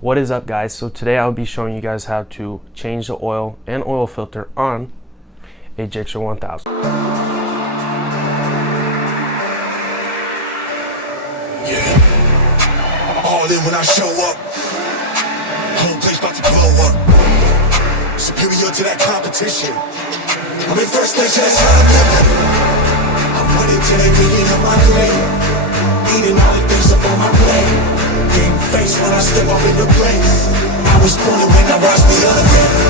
What is up, guys? So today I'll be showing you guys how to change the oil and oil filter on a GSXR 1000. Yeah, all in when I show up. Whole place about to blow up. Superior to that competition. I'm in first station, that's how I'm living. I'm running till they digging up my grave. Eating all the things up on my plate. Game face when I step up in the place. I was born when I rise the elevator.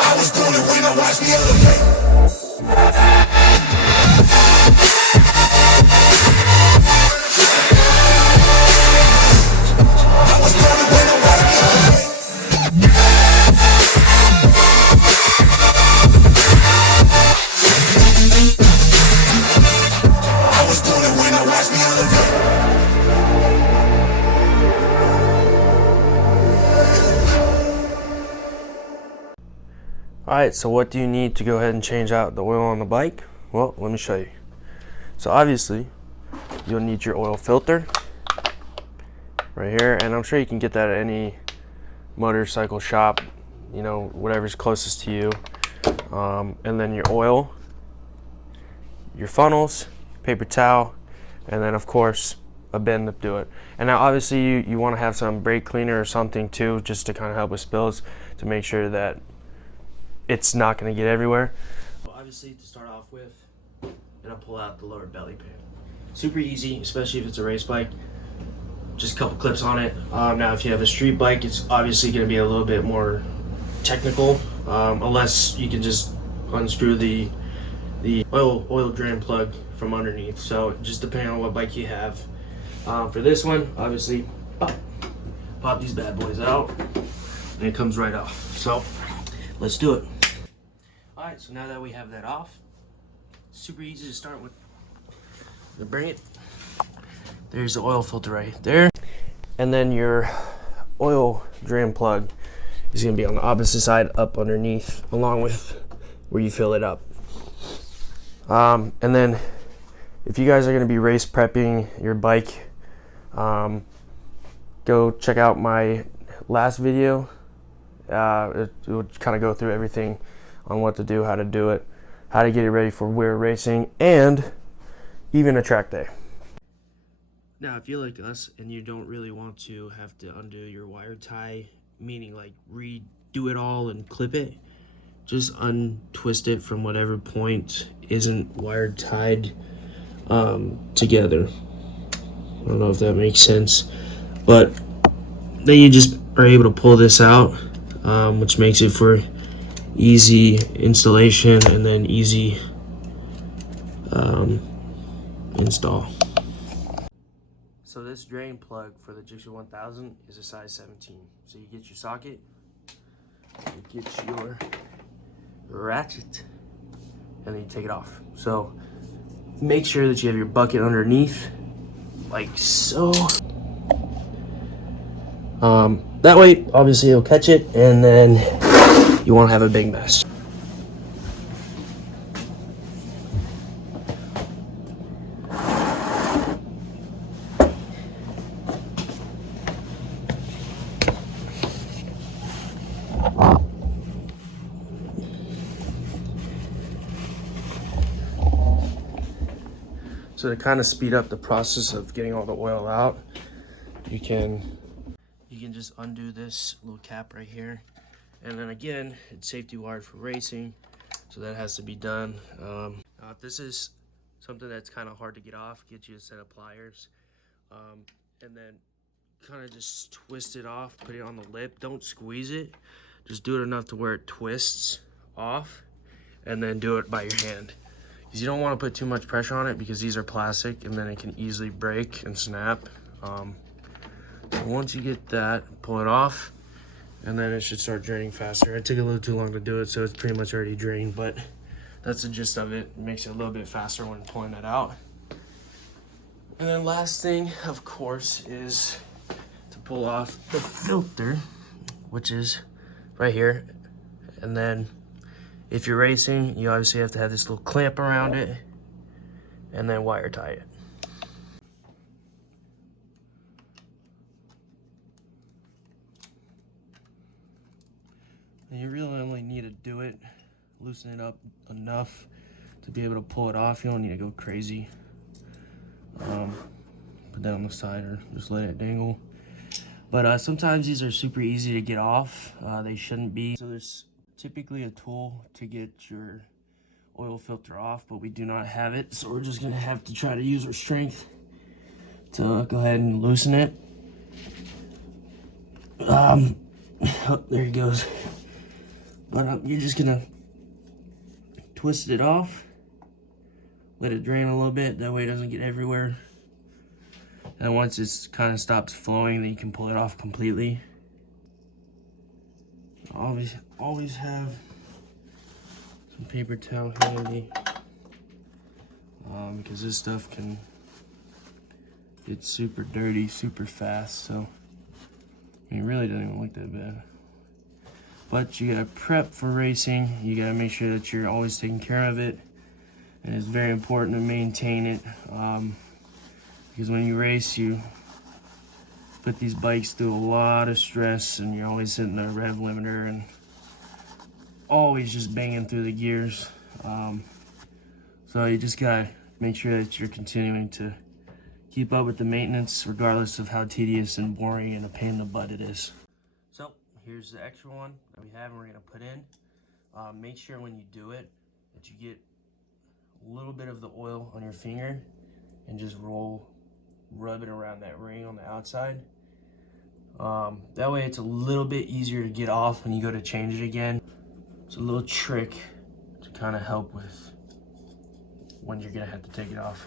I was born when I watched the elevator. Alright, so what do you need to go ahead and change out the oil on the bike? Well, let me show you. So obviously, you'll need your oil filter right here, and I'm sure you can get that at any motorcycle shop, you know, whatever's closest to you. And then your oil, your funnels, paper towel, and then of course a bin to do it. And now obviously you want to have some brake cleaner or something too, just to kind of help with spills, to make sure that it's not going to get everywhere. Well, obviously, to start off with, I'm going to pull out the lower belly pan. Super easy, especially if it's a race bike. Just a couple clips on it. Now if you have a street bike, it's obviously going to be a little bit more technical, unless you can just unscrew the oil drain plug from underneath. So just depending on what bike you have. For this one, obviously, pop these bad boys out, and it comes right off. So let's do it. Alright, so now that we have that off, super easy to start with. Bring it. There's the oil filter right there. And then your oil drain plug is going to be on the opposite side, up underneath, along with where you fill it up. And then if you guys are going to be race prepping your bike, go check out my last video. It will kind of go through everything on what to do, how to do it, how to get it ready for we're racing, and even a track day. Now, if you're like us and you don't really want to have to undo your wire tie, meaning like redo it all and clip it, just untwist it from whatever point isn't wire tied together. I don't know if that makes sense, but then you just are able to pull this out, which makes it for easy installation and then easy install. So this drain plug for the GSXR 1000 is a size 17. So you get your socket, you get your ratchet, and then you take it off. So make sure that you have your bucket underneath, like so. That way, obviously, it'll catch it, and then you won't have a big mess. So to kind of speed up the process of getting all the oil out, you can just undo this little cap right here, and then again, it's safety wired for racing, so that has to be done. Now if this is something that's kind of hard to get off, get you a set of pliers, and then kind of just twist it off, put it on the lip. Don't squeeze it, just do it enough to where it twists off, and then do it by your hand, because you don't want to put too much pressure on it, because these are plastic and then it can easily break and snap. Once you get that, pull it off, and then it should start draining faster. It took a little too long to do it, so it's pretty much already drained, but that's the gist of it. It makes it a little bit faster when pulling it out. And then last thing, of course, is to pull off the filter, which is right here. And then if you're racing, you obviously have to have this little clamp around it and then wire tie it. And you really only need to do it, loosen it up enough to be able to pull it off. You don't need to go crazy. Put that on the side or just let it dangle. But sometimes these are super easy to get off. They shouldn't be. So there's typically a tool to get your oil filter off, but we do not have it. So we're just gonna have to try to use our strength to go ahead and loosen it. Oh, there it goes. But you're just gonna twist it off, let it drain a little bit, that way it doesn't get everywhere. And once it kind of stops flowing, then you can pull it off completely. Always have some paper towel handy, because this stuff can get super dirty super fast. So I mean, it really doesn't even look that bad. But you gotta prep for racing. You gotta make sure that you're always taking care of it, and it's very important to maintain it, because when you race, you put these bikes through a lot of stress, and you're always hitting the rev limiter and always just banging through the gears. So you just gotta make sure that you're continuing to keep up with the maintenance, regardless of how tedious and boring and a pain in the butt it is. So here's the extra one that we have and we're gonna put in. Make sure when you do it that you get a little bit of the oil on your finger and just rub it around that ring on the outside. That way it's a little bit easier to get off when you go to change it again. It's a little trick to kind of help with when you're gonna have to take it off,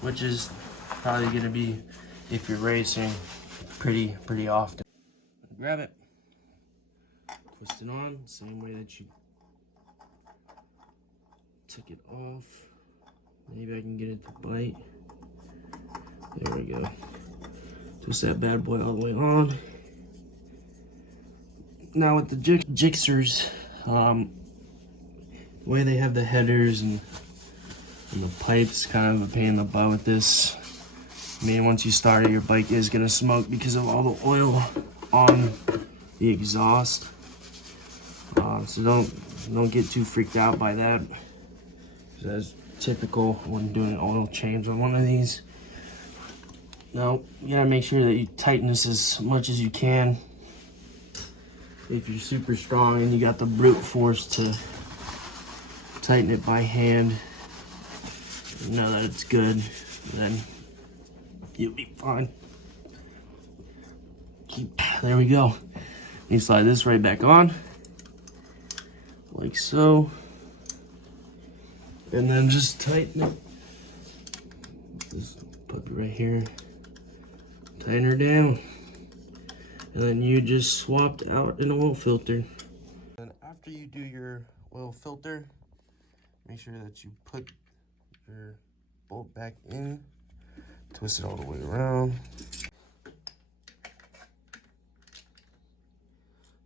which is probably gonna be, if you're racing, pretty often. Grab it, twist it on, same way that you took it off. Maybe I can get it to bite. There we go. Twist that bad boy all the way on. Now with the GSXRs, the way they have the headers and the pipes, kind of a pain in the butt with this. I mean, once you start it, your bike is gonna smoke because of all the oil on the exhaust. So don't get too freaked out by that. That's typical when doing an oil change on one of these. Now, you gotta make sure that you tighten this as much as you can. If you're super strong and you got the brute force to tighten it by hand, you know that it's good, then you'll be fine. There we go. You slide this right back on, like so. And then just tighten it. Just put it right here. Tighten her down. And then you just swapped out an oil filter. And after you do your oil filter, make sure that you put your bolt back in. Twist it all the way around.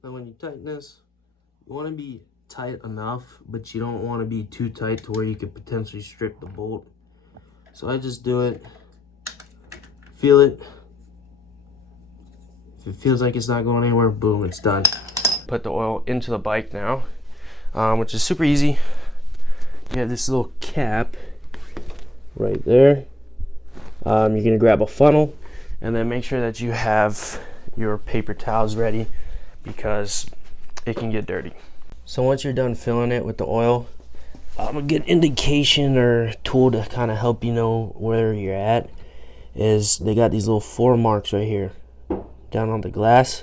Now when you tighten this, you want to be tight enough, but you don't want to be too tight to where you could potentially strip the bolt. So I just do it, feel it. If it feels like it's not going anywhere, boom, it's done. Put the oil into the bike now, which is super easy. You have this little cap right there. You're gonna grab a funnel and then make sure that you have your paper towels ready because it can get dirty. So once you're done filling it with the oil, a good indication or tool to kind of help you know where you're at is they got these little 4 marks right here down on the glass,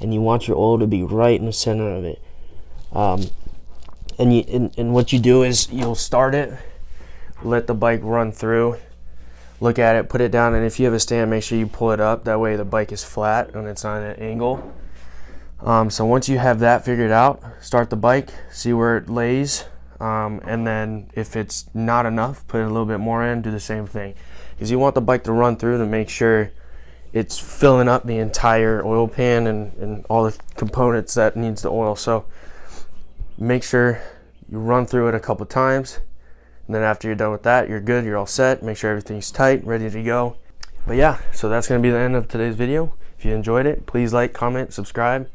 and you want your oil to be right in the center of it. And what you do is you'll start it, let the bike run through, look at it, put it down, and if you have a stand, make sure you pull it up. That way the bike is flat and it's on an angle. So once you have that figured out, start the bike, see where it lays, and then if it's not enough, put a little bit more in, do the same thing. Because you want the bike to run through to make sure it's filling up the entire oil pan and all the components that needs the oil. So make sure you run through it a couple times, And then after you're done with that, you're good, you're all set. Make sure everything's tight, ready to go. But yeah, so that's gonna be the end of today's video. If you enjoyed it, please like, comment, subscribe.